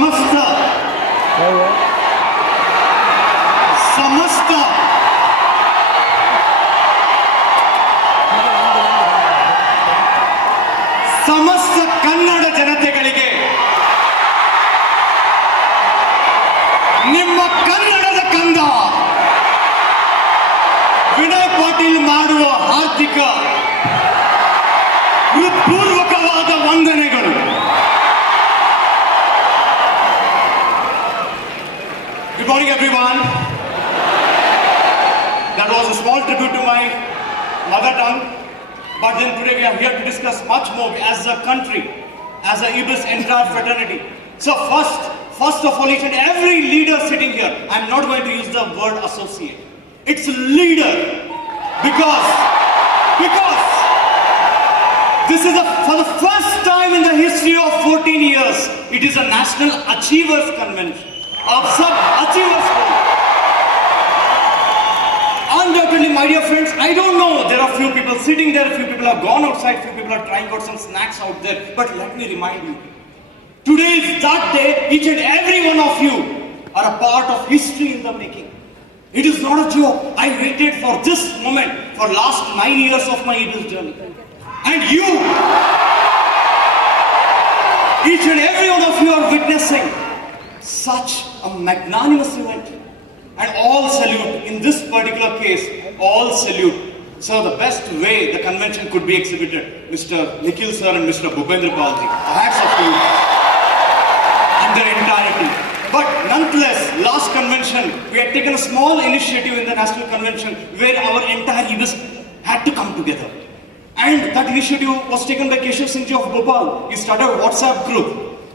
समस्त समस्त ಸಮಸ್ತ ಕನ್ನಡ ಜನತೆಗಳಿಗೆ ನಿಮ್ಮ ಕನ್ನಡದ ಕಂದ ವಿನಯ್ ಪಾಟೀಲ್ ಮಾಡುವ ಹಾರ್ದಿಕ ಹೃತ್ಪೂರ್ವಕವಾದ ವಂದನೆಗಳು. Good morning everyone. That was a small tribute to my mother tongue. But then today we are here to discuss much more as a country, as a IBIS entire fraternity. So first of all, each and every leader sitting here, I'm not going to use the word associate. It's leader because this is for the first time in the history of 14 years, it is a National Achievers Convention. Achievers Convention. Undoubtedly, my dear friends, I don't know, there are few people sitting there, few people have gone outside, few people are trying out some snacks out there, but let me remind you, today is that day, each and every one of you are a part of history in the making. It is not a joke. I waited for this moment for last 9 years of my IBIS journey. And you, each and every one of you are witnessing such a magnanimous event. And all salute, in this particular case, all salute. So the best way the convention could be exhibited, Mr. Nikhil sir and Mr. Bhupendra Palji. Hats off to you in their entirety. But nonetheless, last convention, we had taken a small initiative in the national convention where our entire IBIS had to come together. And that initiative was taken by Keshav Singh ji of Bhopal. He started a WhatsApp group.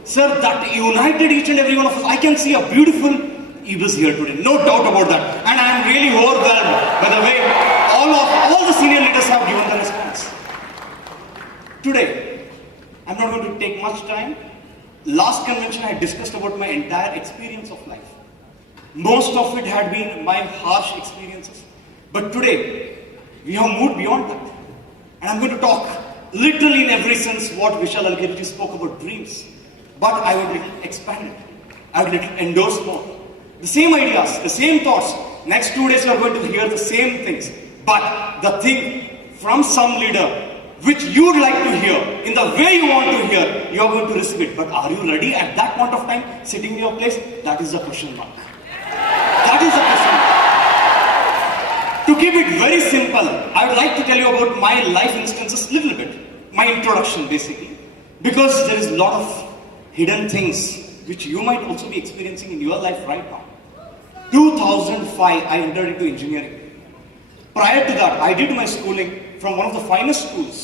Sir, that united each and every one of us. I can see a beautiful IBIS here today, no doubt about that. And I am really overwhelmed by the way all the senior leaders have given the response. Today, I'm not going to take much time. Last convention I discussed about my entire experience of life. Most of it had been my harsh experiences. But today, we have moved beyond that. And I'm going to talk literally in every sense what Vishal Algeri spoke about dreams. But I would expand it. I would endorse more. The same ideas, the same thoughts. Next 2 days you are going to hear the same things. But the thing from some leader which you would like to hear, in the way you want to hear, you are going to receive it. But are you ready at that point of time, sitting in your place? That is the question mark. That is the question mark. To keep it very simple, I would like to tell you about my life instances a little bit. My introduction basically. Because there is a lot of hidden things which you might also be experiencing in your life right now. 2005, I entered into engineering. Prior to that, I did my schooling from one of the finest schools,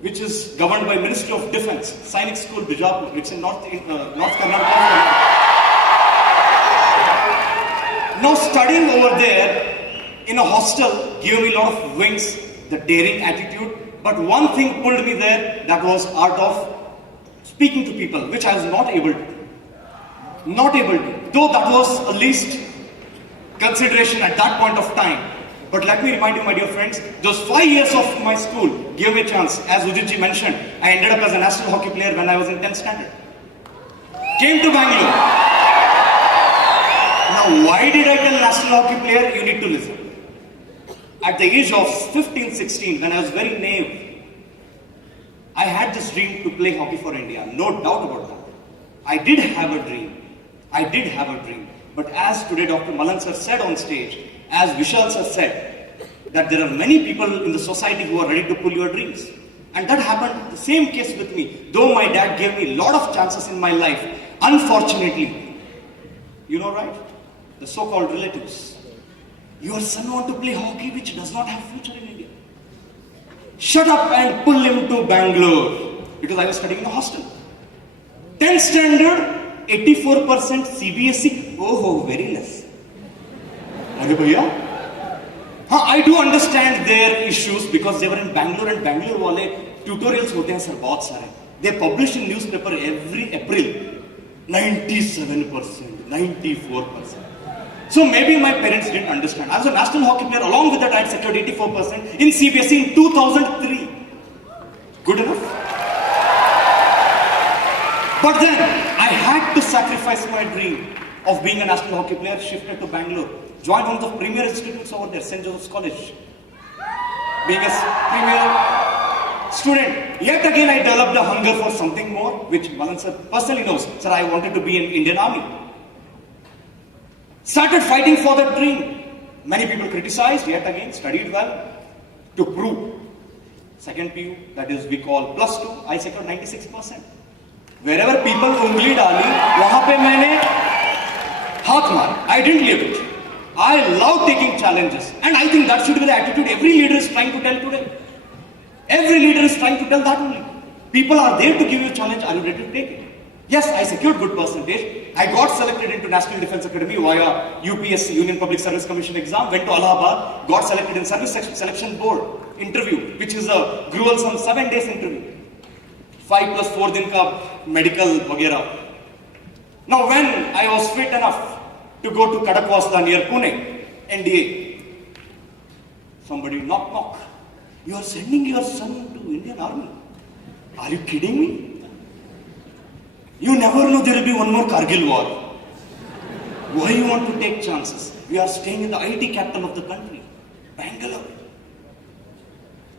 which is governed by Ministry of Defence, Sainik School, Bijapur. It's in North Karnataka. Now studying over there in a hostel gave me a lot of wings, the daring attitude. But one thing pulled me there, that was art of speaking to people, which I was not able to. Though that was a least consideration at that point of time. But let me remind you, my dear friends, those 5 years of my school gave me a chance. As Ujitji mentioned, I ended up as a national hockey player when I was in 10th standard. Came to Bangalore. Now, why did I tell national hockey player? You need to listen. At the age of 15, 16, when I was very naive, I had this dream to play hockey for India. No doubt about that. I did have a dream. But as today Dr. Malan sir said on stage, as Vishal sir said, that there are many people in the society who are ready to pull your dreams. And that happened, the same case with me. Though my dad gave me a lot of chances in my life, unfortunately, you know right, the so-called relatives, your son wants to play hockey which does not have future in India. Shut up and pull him to Bangalore. Because I was studying in a hostel. 10th standard, 84% CBSE. Oh, very less. Are bhaiya? I do understand their issues because they were in Bangalore and Bangalore wale tutorials hote hain sir bahut sare. They publish in newspaper every April. 97%, 94%. So maybe my parents didn't understand. I was a national hockey player. Along with that, I had secured 84% in CBSE in 2003. Good enough? But then I had to sacrifice my dream of being a national hockey player, shifted to Bangalore, joined one of the premier institutes over there, St. Joseph's College. Being a premier student, yet again I developed a hunger for something more, which Malan sir personally knows. Sir, I wanted to be in Indian Army. Started fighting for that dream. Many people criticized, yet again studied well to prove. Second PU, that is we call +2, I secured 96%. Wherever people ungli dali, wahan pe maine haath maar. I didn't leave it. I love taking challenges, and I think that should be the attitude every leader is trying to tell today. Every leader is trying to tell that only. People are there to give you a challenge, are you ready to take it? Yes, I secured good percentage. I got selected into National Defence Academy via UPSC, Union Public Service Commission exam, went to Allahabad, got selected in Service Selection Board interview, which is a gruesome 7 days interview. 5 + 4 din ka medical vagera. Now when I was fit enough to go to Kadakwasla near Pune, NDA, somebody knock. You are sending your son to Indian Army. Are you kidding me? You never know there will be one more Kargil war. Why you want to take chances? We are staying in the IT capital of the country, Bangalore.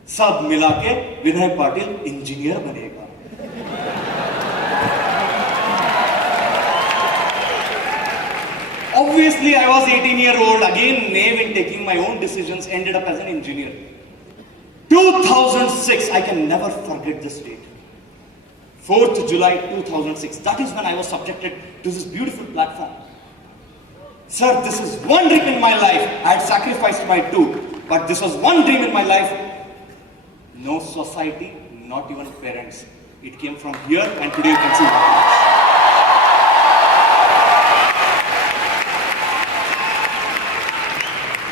सब मिला के विनय Patil engineer बनेगा. Obviously, I was 18-year-old, again naive in taking my own decisions, ended up as an engineer. 2006, I can never forget this date. 4th July 2006, that is when I was subjected to this beautiful platform. Sir, this is one dream in my life. I had sacrificed my two, but this was one dream in my life. No society, not even parents. It came from here, and today you can see.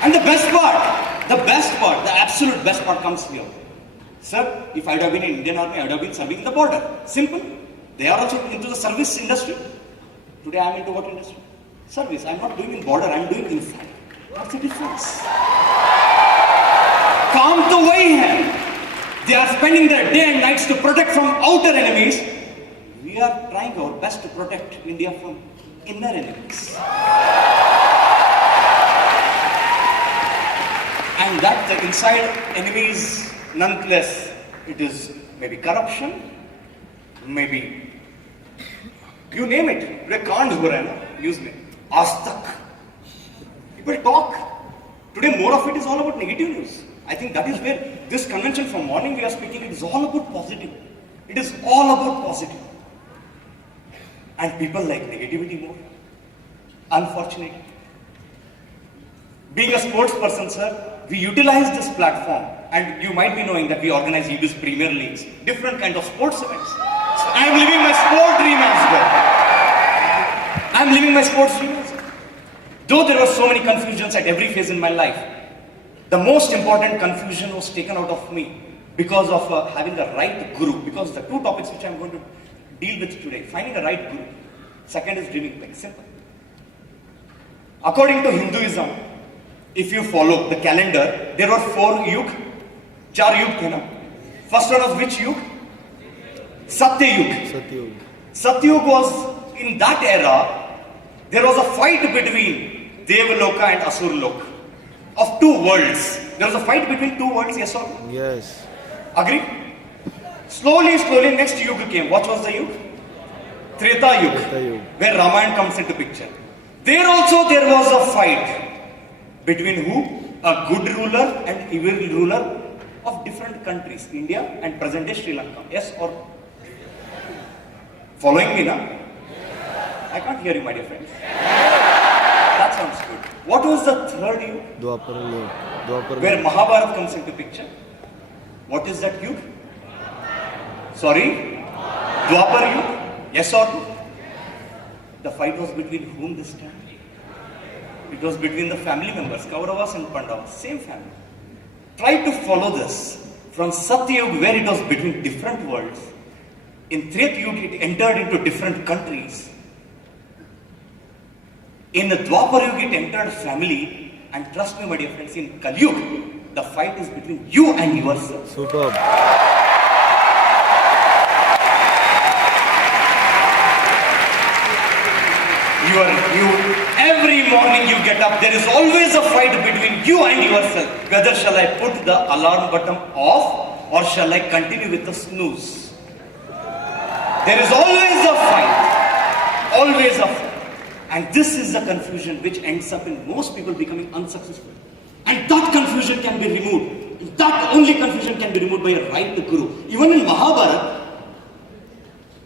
And the best part, the absolute best part comes here. Sir, if I would have been in Indian Army, I would have been serving in the border. Simple. They are also into the service industry. Today I am into what industry? Service. I am not doing in border, I am doing inside. What's the difference? काम तो वही है. They are spending their day and nights to protect from outer enemies. We are trying our best to protect India from inner enemies. And that the inside enemies, nonetheless, it is maybe corruption, maybe you name it. Today कांड हो रहा है ना, use me. आज तक. People talk. Today more of it is all about negative news. I think that is where this convention from morning we are speaking, it is all about positive. It is all about positive. And people like negativity more. Unfortunately. Being a sports person, sir, we utilize this platform, and you might be knowing that we organize UB's Premier Leagues, different kind of sports events. So I am living my sport dream as well. I am living my sports dream as well. Though there were so many confusions at every phase in my life, the most important confusion was taken out of me because of having the right guru. Because the two topics which I am going to deal with today, finding the right guru. Second is dreaming big. Simple. According to Hinduism, if you follow the calendar, there were 4 yug. 4 yug the na. First one was which yug? Satya Yug. Satya Yug was, in that era, there was a fight between Devaloka and Asurloka. Of 2 worlds. There was a fight between 2 worlds, yes or no? Yes. Agree? Slowly, next yuga came. What was the yuga? Treta Yuga, where Ramayana comes into picture. There also there was a fight between who? A good ruler and evil ruler of different countries. India and present day Sri Lanka. Yes or no? Following me now? I can't hear you, my dear friends. That sounds good. What was the third yuga? Dwapar Where Mahabharata comes into picture. What is that yuga? Sorry? Dwapar yuga? Yes or no? The fight was between whom this time? It was between the family members, Kauravas and Pandavas, same family. Try to follow this from Satya Yuga, where it was between different worlds. In Treta Yuga, it entered into different countries. In the Dwapar Yuga, it entered family. And trust me, my dear friends, in Kali Yuga, the fight is between you and yourself. Superb. you. Every morning you get up, there is always a fight between you and yourself. Whether shall I put the alarm button off or shall I continue with the snooze? There is always a fight. Always a fight. And this is the confusion which ends up in most people becoming unsuccessful. And that confusion can be removed. That only confusion can be removed by a right guru. Even in Mahabharata,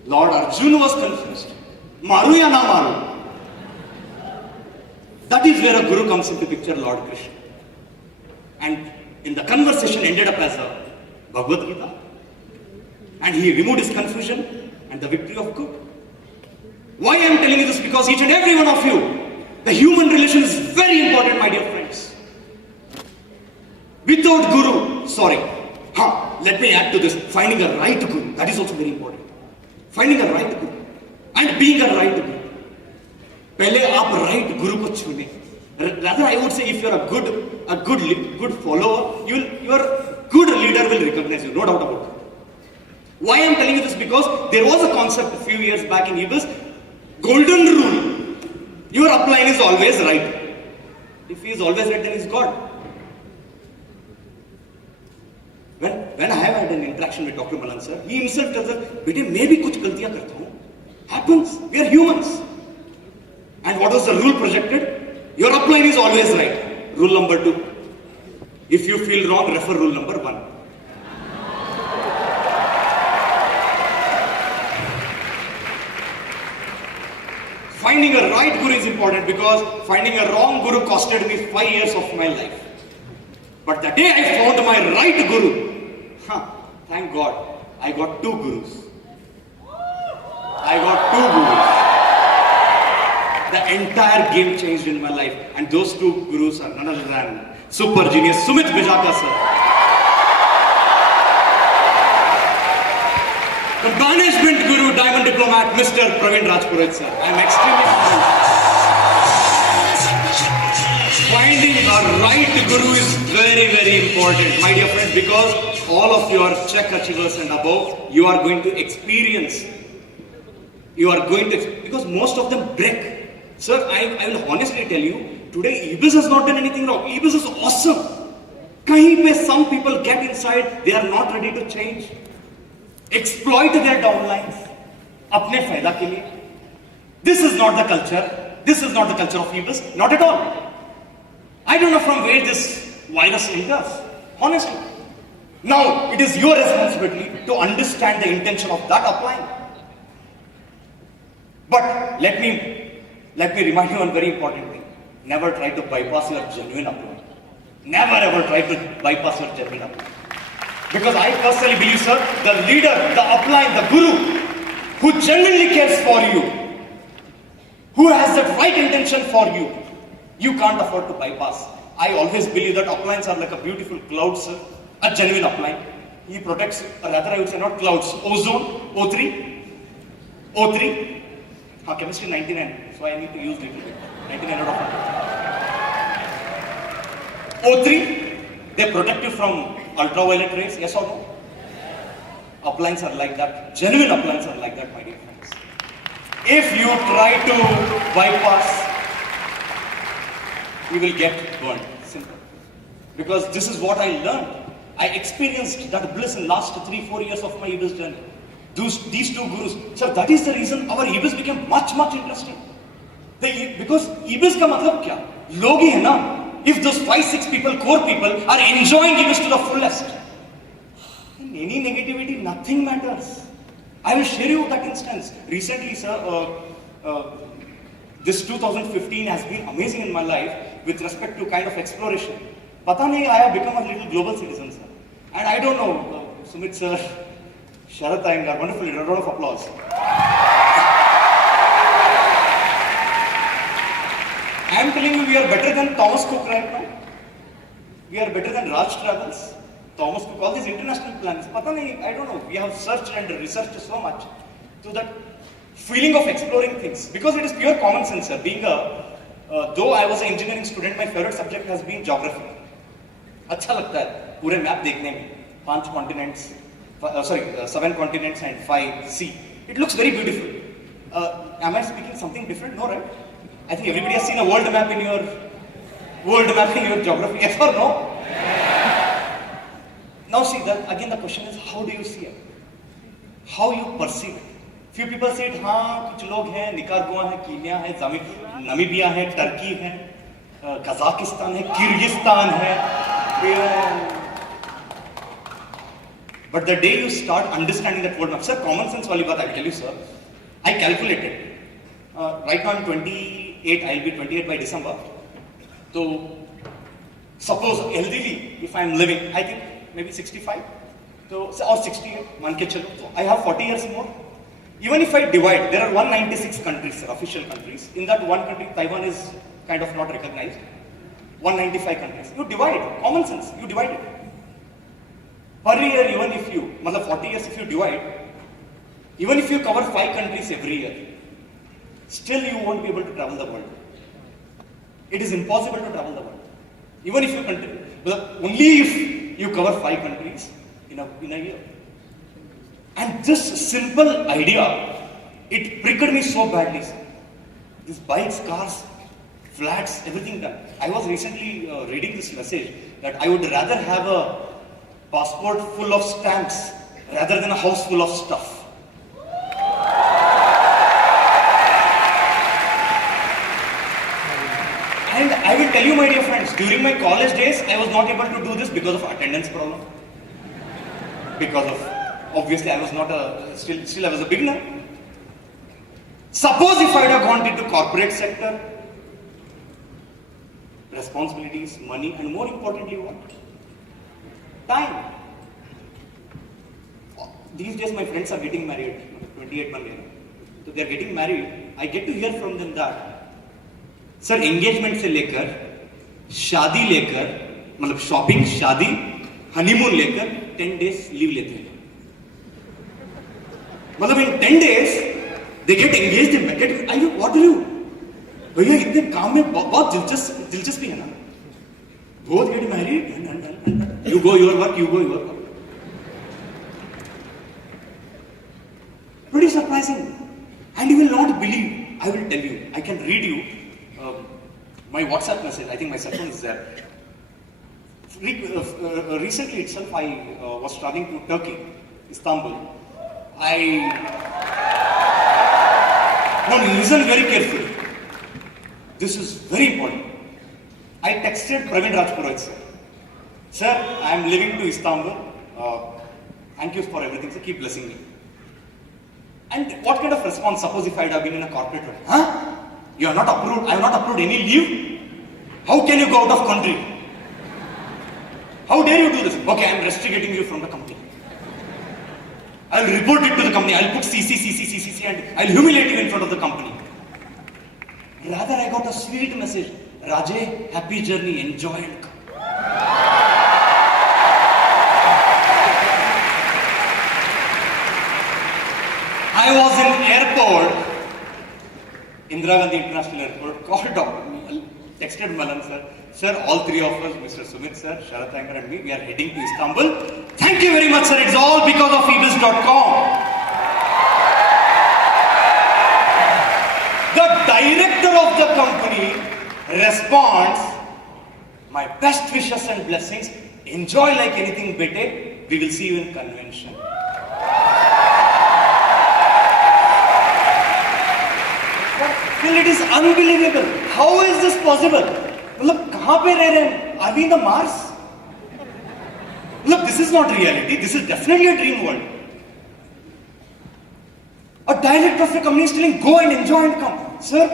Lord Arjuna was confused. Maru ya na maru? That is where a guru comes into picture, Lord Krishna. And in the conversation ended up as a Bhagavad Gita. And he removed his confusion and the victory of good. Why I am telling you this? Because each and every one of you, the human relation is very important, my dear friends. Without guru, let me add to this, finding a right guru, that is also very important. Finding a right guru and being a right guru. पहले आप right guru को चुने. Rather, I would say if you are a good follower, your good leader will recognize you, no doubt about it. Why I am telling you this? Because there was a concept a few years back in EBIS, golden rule. Your upline is always right. If he is always right, then he is God. When I have had an interaction with Dr. Malan sir, he himself tells us, "Bete, मैं भी कुछ गलतियां करता हूँ." Happens. We are humans. And what was the rule projected? Your upline is always right. Rule number 2. If you feel wrong, refer rule number 1. Finding a right guru is important because finding a wrong guru costed me 5 years of my life. But the day I found my right guru, thank God, I got 2 gurus. The entire game changed in my life. And those 2 gurus are none other than super genius Sumit Bijaka sir. The management guru, diamond diplomat, Mr. Praveen Rajpurohit sir. I am extremely honored. Finding a right guru is very, very important, my dear friends, because all of you are check achievers and above, you are going to experience. Because most of them break. Sir, I will honestly tell you, today EBIS has not done anything wrong. EBIS is awesome. Kahin pe some people get inside, they are not ready to change. Exploit their downlines. Apne fayda ke liye. This is not the culture. This is not the culture of EBIS. Not at all. I don't know from where this virus enters. Honestly. Now, it is your responsibility to understand the intention of that upline. But let me remind you one very important thing. Never try to bypass your genuine upline. Never ever try to bypass your genuine upline. Because I personally believe, sir, the leader, the upline, the guru, who genuinely cares for you, who has that right intention for you, you can't afford to bypass. I always believe that uplines are like a beautiful cloud, sir, a genuine upline. He protects, or rather I would say not clouds, ozone, O3, chemistry 99, so I need to use little bit, 99 out of 100. O3, they protect you from ultraviolet rays, yes or no? Uplines are like that, genuine uplines are like that, my dear friends. If you try to bypass, you will get burned, simple. Because this is what I learned. I experienced that bliss in last 3-4 years of my EBIS journey. These 2 gurus. So that is the reason our EBIS became much interesting. Because EBIS ka matlab kya? Log hi hai na. If those 5-6 people, core people, are enjoying EBIS to the fullest, in any negativity, nothing matters. I will share you that instance. Recently, sir, this 2015 has been amazing in my life with respect to kind of exploration. Pata nahi, I have become a little global citizen, sir. And I don't know, Sumit sir, Sharath Iyengar, wonderful leader, a round of applause. I am telling you, we are better than Thomas Cook right now. We are better than Raj Travels, Thomas Cook, all these international plans. Pata nahi, I don't know, we have searched and researched so much to that feeling of exploring things. Because it is pure common sense, sir. Being though I was an engineering student, my favorite subject has been geography. अच्छा लगता है पूरे map देखने में 5 continents, 7 continents and 5 sea. It looks very beautiful. Am I speaking something different? No, right? I think everybody has seen a world map in your geography. Yes or no? Now see that again. The question is, how do you see it? How you perceive it? Few people say it. हाँ, कुछ लोग हैं, Nicaragua है, Kenya है, Namibia है, Turkey है, Kazakhstan है, Kyrgyzstan है. But the day you start understanding that world map, sir, common sense वाली बात I will tell you, sir. I calculated. Right now I'm 28. I'll be 28 by December. So suppose healthily, if I'm living, I think maybe 65. So or 68. मान के चलो. So I have 40 years more. Even if I divide, there are 196 countries, sir, official countries. In that one country, Taiwan is kind of not recognized. 195 countries. You divide. Common sense. You divide it. Per year, even if you, मतलब 40 years if you divide, even if you cover 5 countries every year, still you won't be able to travel the world. It is impossible to travel the world. Even if you continue, only if you cover 5 countries in a year. And this simple idea, it prickled me so badly. These bikes, cars, flats, everything done. I was recently reading this message that I would rather have a passport full of stamps rather than a house full of stuff. And I will tell you, my dear friends, during my college days, I was not able to do this because of attendance problem. Because of, obviously, I was not still I was a beginner. Suppose if I would have gone into corporate sector, responsibilities, money, and more importantly, what? Time. These days, my friends are getting married, 28 1 year. So they are getting married. I get to hear from them that, sir, engagement से लेकर शादी लेकर मतलब shopping शादी honeymoon लेकर 10 days leave लेते हैं. मतलब in 10 days they get engaged in marriage. Are you, what do you? भैया इतने काम में बहुत दिलचस्पी है ना. Both get married and you go your work, you go your work. Pretty surprising. And you will not believe. I will tell you. I can read you my WhatsApp message. I think my cell phone is there. Recently itself, I was traveling to Turkey, Istanbul. Now listen very carefully. This is very important. I texted Praveen Rajpurohit, sir. Sir, I am leaving to Istanbul. Thank you for everything, sir. Keep blessing me. And what kind of response? Suppose if I had been in a corporate world, huh? You are not approved. I have not approved any leave. How can you go out of country? How dare you do this? Okay, I am restricting you from the company. I will report it to the company. I will put CC, and I will humiliate you in front of the company. Rather, I got a sweet message. Rajay, happy journey, enjoy and come. I was in airport, Indira Gandhi International Airport, called doctor, texted Malan sir. Sir, all three of us, Mr. Sumit sir, Sharath Angar and me, we are heading to Istanbul. Thank you very much sir, it's all because of ebiz.com. The director of the company responds, my best wishes and blessings, enjoy like anything bete, we will see you in convention. Well, it is unbelievable. How is this possible? Look, kahan pe reh rahe hain? Are we in the Mars? Look, this is not reality. This is definitely a dream world. A director of a company is telling, go and enjoy and come. Sir,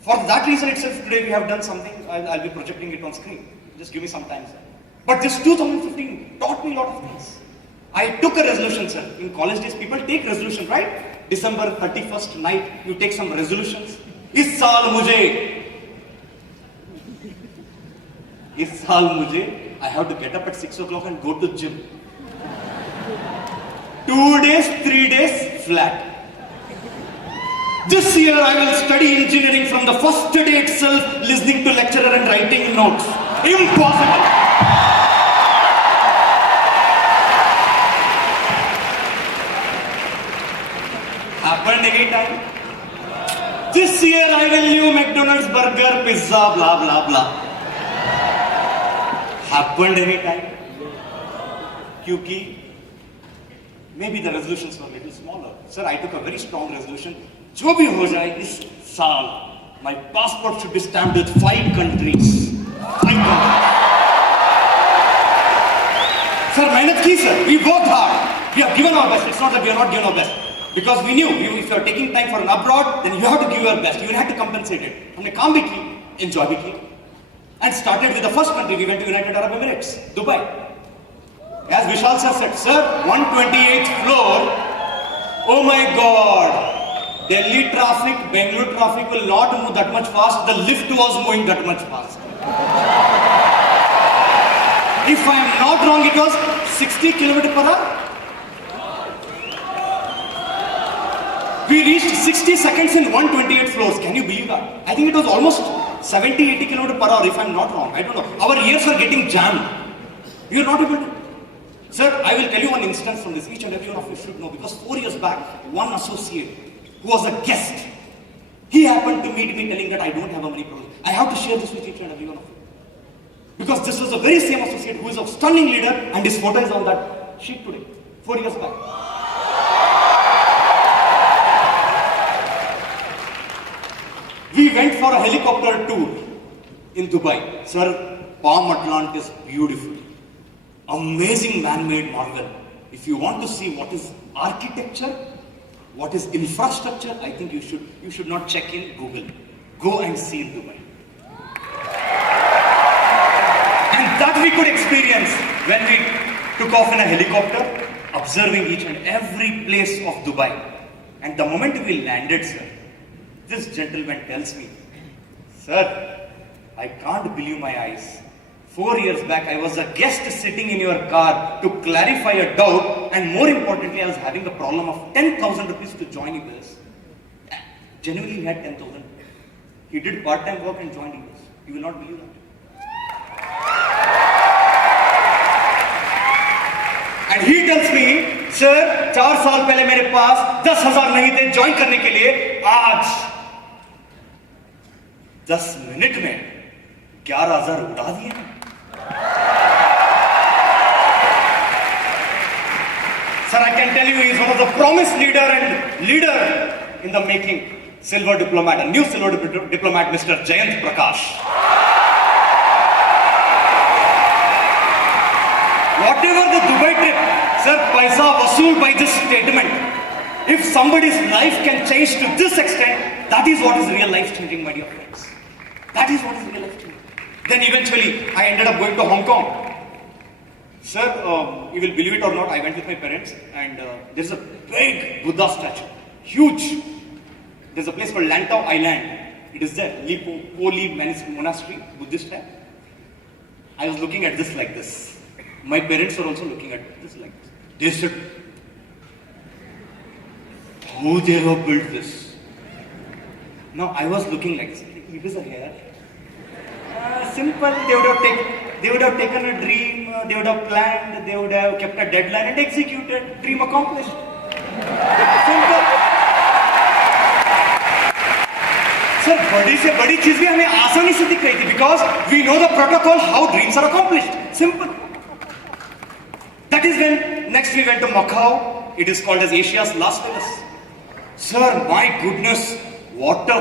for that reason itself, today we have done something. I'll be projecting it on screen. Just give me some time, sir. But this 2015 taught me a lot of things. I took a resolution, sir. In college days, people take resolution, right? December 31st night, you take some resolutions. इस साल मुझे, I have to get up at 6 o'clock and go to gym. 2 days, 3 days, flat. This year I will study engineering from the first day itself, listening to lecturer and writing notes. Impossible. Happened any time? This year I will leave McDonald's burger, pizza, blah blah blah. Happened any time? Kyuki maybe the resolutions were a little smaller. Sir, I took a very strong resolution. जो भी हो जाए इस साल, my passport should be stamped with 5 countries. 5 countries. Sir, मेहनत की sir. We worked hard. We have given our best. It's not that we have not given our best. Because we knew if you are taking time for an abroad, then you have to give your best. You have to compensate it. हमने काम भी की, enjoy भी की. And started with the first country. We went to United Arab Emirates, Dubai. As Vishal sir said, sir, 128th floor. Oh my God. Delhi traffic, Bangalore traffic will not move that much fast. The lift was moving that much fast. If I am not wrong, it was 60 km per hour. We reached 60 seconds in 128 floors. Can you believe that? I think it was almost 70-80 km per hour if I am not wrong. I don't know. Our ears are getting jammed. You are not able to. Sir, I will tell you one instance from this. Each and every one of you should know. Because 4 years back, one associate who was a guest, he happened to meet me telling that I don't have a money problem. I have to share this with each and every one of you. Because this was the very same associate who is a stunning leader and his photo is on that sheet today, 4 years back. We went for a helicopter tour in Dubai. Sir, Palm Atlantis is beautiful. Amazing man-made marvel. If you want to see what is architecture, what is infrastructure, I think you should not check in Google. Go and see in Dubai. And that we could experience when we took off in a helicopter, observing each and every place of Dubai. And the moment we landed, sir, this gentleman tells me, sir, I can't believe my eyes. 4 years back, I was a guest sitting in your car to clarify a doubt, and more importantly, I was having a problem of 10,000 rupees to join UBS. Genuinely, he had 10,000. He did part-time work and joined UBS. You will not believe that. And he tells me, sir, 4 साल पहले मेरे पास 10,000 नहीं थे join करने के लिए, आज 10 minute में 11,000 उड़ा दिए. Sir, I can tell you he is one of the promised leader in the making. Silver diplomat, a new silver diplomat, Mr. Jayant Prakash. Whatever the Dubai trip, sir, paisa vasool by this statement. If somebody's life can change to this extent, that is what is real life changing, my dear friends. That is what is real life changing. Then eventually, I ended up going to Hong Kong. Sir, you will believe it or not, I went with my parents and there's a big Buddha statue. Huge. There's a place called Lantau Island. It is there. Po Li Monastery, Buddhist time. I was looking at this like this. My parents were also looking at this like this. They said, how they have built this? Now I was looking like this. It is a hair. Simple. They would have taken a dream, they would have planned, they would have kept a deadline and executed. Dream accomplished. Simple. Sir, बड़ी से बड़ी चीज भी हमें आसानी से दिख रही थी because we know the protocol how dreams are accomplished. Simple. That is when next we went to Macau. It is called as Asia's Las Vegas. Sir, my goodness, water.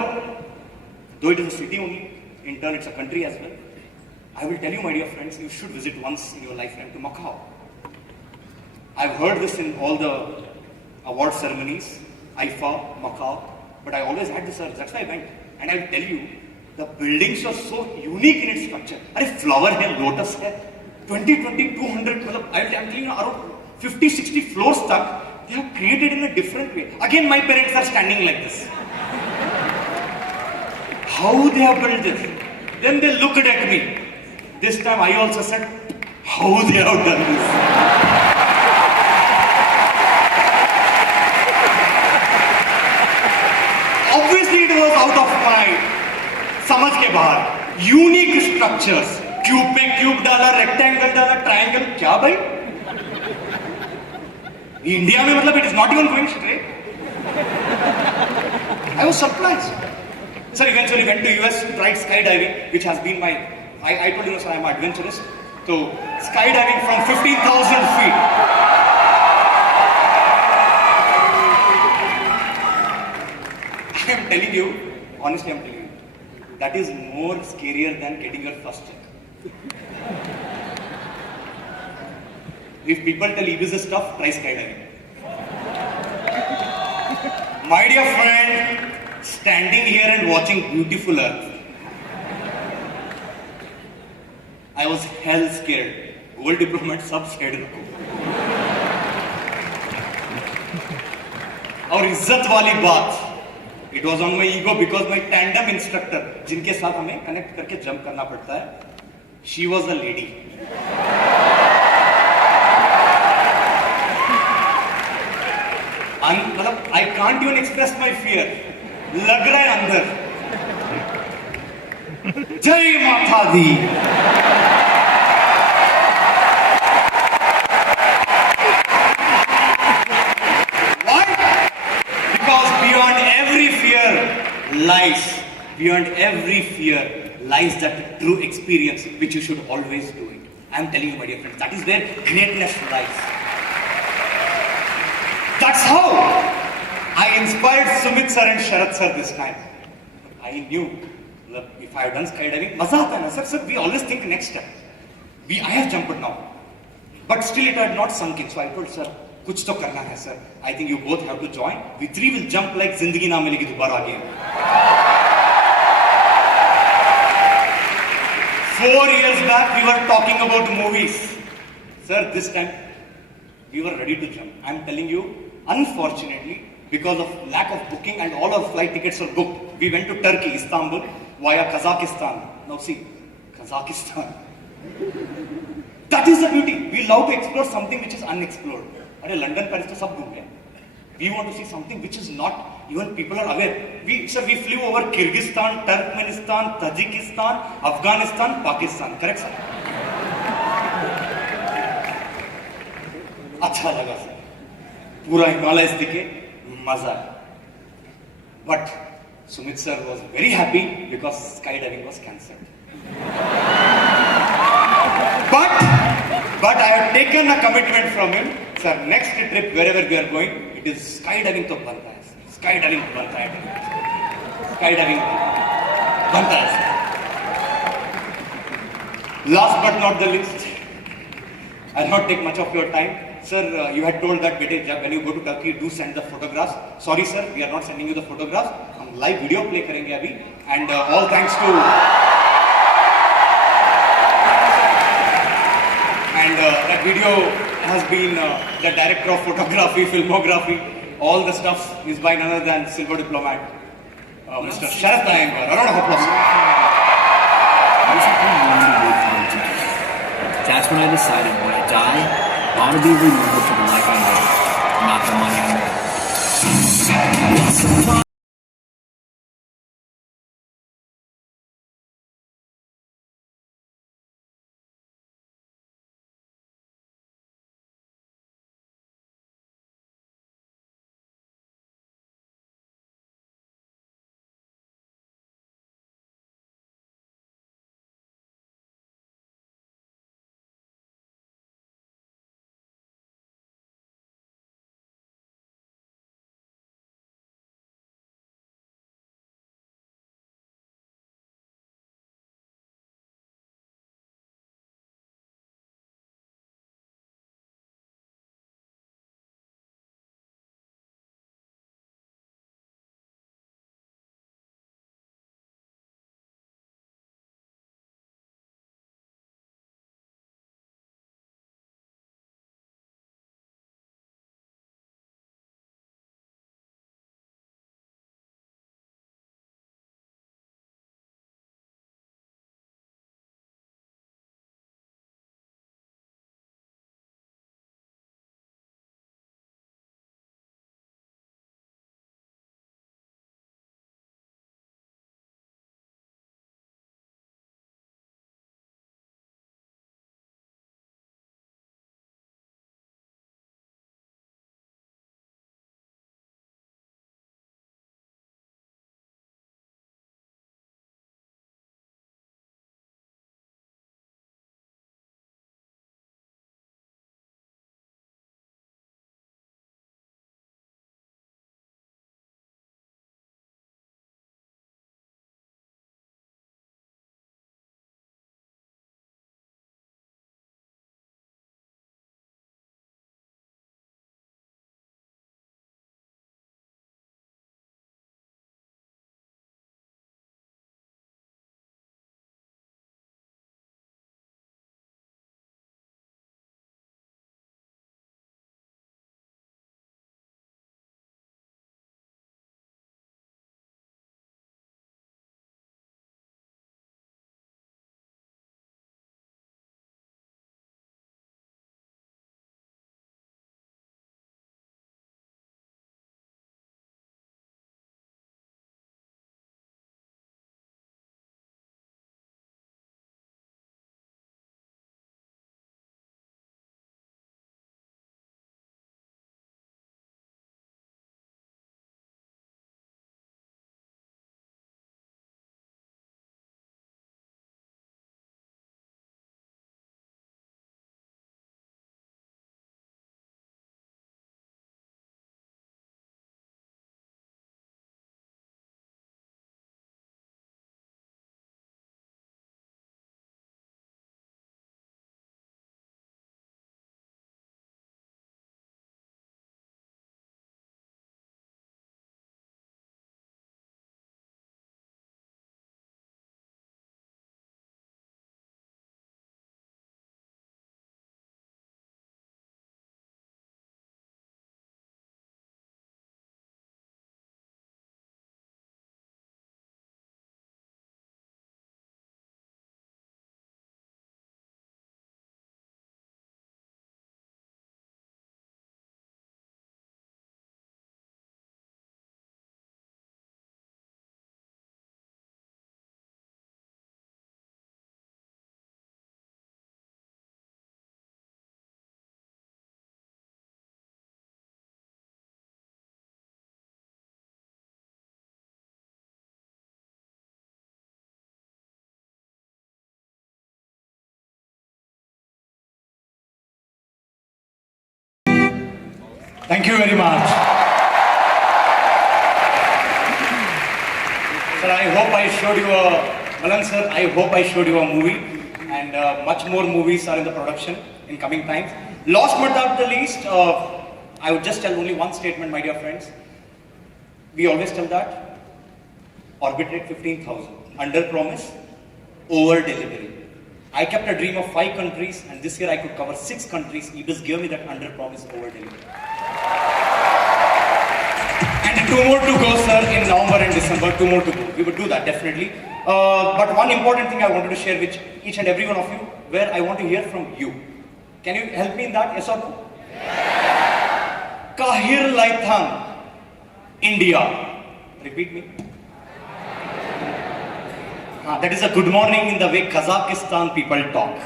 Though it is a city only, in turn it's a country as well. I will tell you, my dear friends, you should visit once in your lifetime to Macau. I've heard this in all the award ceremonies, IFA, Macau, but I always had this urge. That's why I went. And I'll tell you, the buildings are so unique in its structure. Are flower hai, lotus hai, 200, I'm telling you, around 50, 60 floors stuck, they have created in a different way. Again, my parents are standing like this. How they have built this? Then they looked at me. This time I also said, how they have done this? Obviously it was out of my समझ के बाहर. Unique structures. Cube पे cube डाला, rectangle डाला, triangle. क्या भाई? India में मतलब it is not even going straight. I was surprised. Sir, eventually went to US, tried skydiving, which has been my, I told you, sir, I'm adventurous. So, skydiving from 15,000 feet. I am telling you, honestly, I'm telling you, that is more scarier than getting your first check. If people tell Ibiza stuff, try skydiving. My dear friend, standing here and watching beautiful earth, I was hell scared. Old diplomat सब scared रखो. और इज्जत वाली बात, it was on my ego because my tandem instructor, जिनके साथ हमें connect करके jump करना पड़ता है, she was a lady. मतलब I can't even express my fear. लग रहा है अंदर. जय माता दी. Why? Because beyond every fear lies. Beyond every fear lies that true experience which you should always do it. I am telling you, my dear friends, that is where greatness lies. That's how I inspired Sumit sir and Sharat sir this time. I knew if I had done skydiving, maza aata hai na sir. Sir, we always think next step. I have jumped now, but still it had not sunk in. So I told sir, kuch to karna hai sir. I think you both have to join. We three will jump like zindagi na milegi dobara again. 4 years back we were talking about movies. Sir, this time we were ready to jump. I am telling you. Unfortunately, because of lack of booking and all our flight tickets were booked, we went to Turkey, Istanbul, via Kazakhstan. Now see, Kazakhstan. That is the beauty. We love to explore something which is unexplored. Are London, Paris, to sab ghum gaye. We want to see something which is not even people are aware. We flew over Kyrgyzstan, Turkmenistan, Tajikistan, Afghanistan, Pakistan. Correct, sir? अच्छा लगा sir. पूरा हिमालय दिखे, मजा. But Sumit sir was very happy because skydiving was cancelled. But I have taken a commitment from him. Sir, next trip wherever we are going, it is skydiving to banta hai. Skydiving to banta hai. Skydiving banta hai. Last but not the least, I'll not take much of your time. Sir, you had told that when you go to Turkey, do send the photographs. Sorry, sir, we are not sending you the photographs. हम live video play करेंगे अभी. And all thanks to. And that video has been the director of photography, filmography, all the stuff is by none other than silver diplomat, Mr. Sharat Iyengar. A round of applause. That's when I decided when I die, I want to be remembered for the life I lived, not the money I made. Thank you very much. Sir, I hope I showed you Malan sir, I hope I showed you a movie, and much more movies are in the production in coming times. Last but not the least, I would just tell only one statement, my dear friends. We always tell that, orbit rate 15,000, under promise, over delivery. I kept a dream of 5 countries, and this year I could cover 6 countries. You just give me that under promise, over delivery. And 2 more to go, sir, in November and December. 2 more to go. We would do that, definitely. But one important thing I wanted to share with each and every one of you, where I want to hear from you. Can you help me in that, yes or no? Yeah. Kahir Laitham, India. Repeat me. That is a good morning in the way Kazakhstan people talk.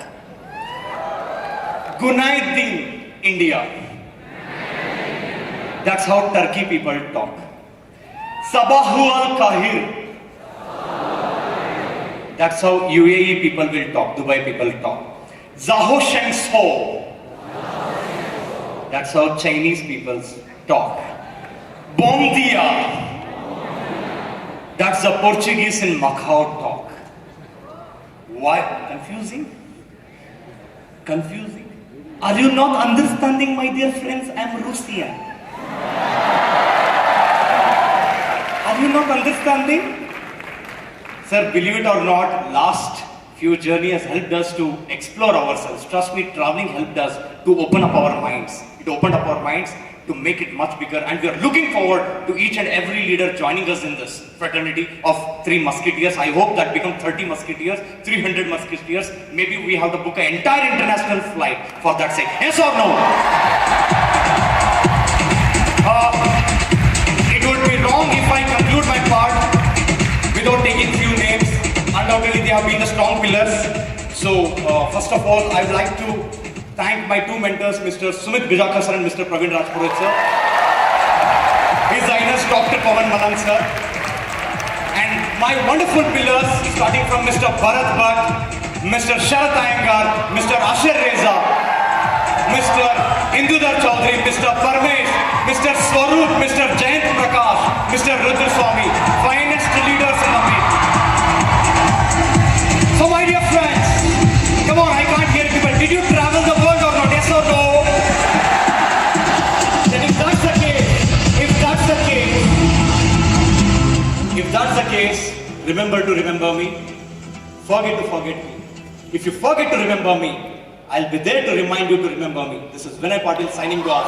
Gunaydin, India. That's how Turkey people talk. Sabahu al-Kahir. That's how UAE people will talk, Dubai people talk. Zaho Sheng So. That's how Chinese people talk. Bom dia. That's the Portuguese in Macau talk. Why? Confusing? Confusing? Are you not understanding, my dear friends? I'm Russian. Are you not understanding? Sir, believe it or not, last few journey has helped us to explore ourselves. Trust me, traveling helped us to open up our minds. It opened up our minds to make it much bigger, and we are looking forward to each and every leader joining us in this fraternity of 3 musketeers. I hope that become 30 musketeers, 300 musketeers. Maybe we have to book an entire international flight for that sake. Yes or no? It would be wrong if I conclude my part without taking few names. Undoubtedly, they have been the strong pillars. So, first of all, I would like to thank my 2 mentors, Mr. Sumit Bijakar sir and Mr. Praveen Rajpurohit sir. His Highness Dr. Pawan Malan sir. And my wonderful pillars, starting from Mr. Bharat Bhatt, Mr. Sharat Iyengar, Mr. Ashir Reza, Mr. Indudar Chaudhary, Mr. Parmesh, Mr. Swaroop, Mr. Jayant Prakash, Mr. Rudra Swami, finest leaders in the making. So my dear friends, come on, I can't hear people. Did you travel the world or not? Yes or no? Then if that's the case, remember to remember me. Forget to forget me. If you forget to remember me, I'll be there to remind you to remember me. This is Vinay Patil signing off.